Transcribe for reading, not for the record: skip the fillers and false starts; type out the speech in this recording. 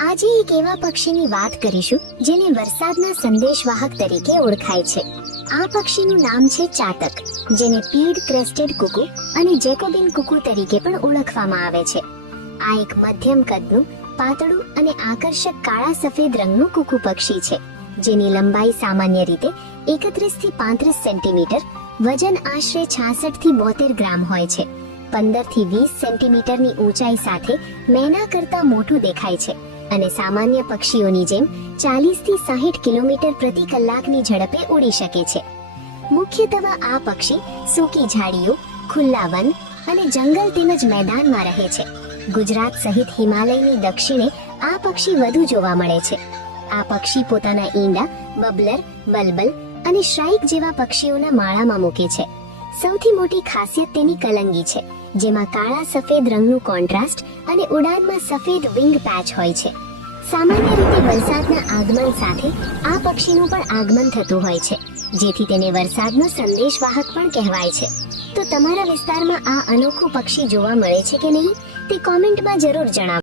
આજે એક એવા પક્ષીની વાત કરીશું જેને વરસાદના સંદેશવાહક તરીકે ઓળખાય છે. આ પક્ષીનું નામ છે ચાતક, જેને પીડ ક્રેસ્ટેડ કુકુ અને જેકોબિન કુકુ તરીકે પણ ઓળખવામાં આવે છે. આ એક મધ્યમ કદનું, પાતળું અને આકર્ષક કાળા સફેદ રંગનું કુકુ પક્ષી છે, જેની લંબાઈ સામાન્ય રીતે 31 થી 35 સેન્ટીમીટર, વજન આશરે 66 થી 72 ગ્રામ હોય છે. 15 થી 20 સેન્ટીમીટરની ઊંચાઈ સાથે મેના કરતાં મોટું દેખાય છે અને સામાન્ય પક્ષીઓની જેમ 40 થી 60 કિલોમીટર પ્રતિ કલાકની ઝડપે ઉડી શકે છે. મુખ્યત્વે આ પક્ષી સૂકી ઝાડીઓ, ખુલ્લા વન અને જંગલ તેમજ મેદાનમાં રહે છે. ગુજરાત સહિત હિમાલયની દક્ષિણે આ પક્ષી વધુ જોવા મળે છે. આ પક્ષી પોતાના ઈંડા બબલર, બલબલ અને શ્રાઇક જેવા પક્ષીઓના માળામાં મૂકે છે. સૌથી મોટી ખાસિયત તેની કલંગી છે, જેમાં કાળા સફેદ રંગનું કોન્ટ્રાસ્ટ અને ઉડાનમાં સફેદ વિંગ પેચ હોય છે. સામાન્ય રીતે વરસાદના આગમન સાથે આ પક્ષીનું પણ આગમન થતું હોય છે, જેથી તેને વરસાદનો સંદેશવાહક પણ કહેવાય છે. તો તમારા વિસ્તારમાં આ અનોખું પક્ષી જોવા મળે છે કે નહીં તે કોમેન્ટમાં જરૂર જણાવો.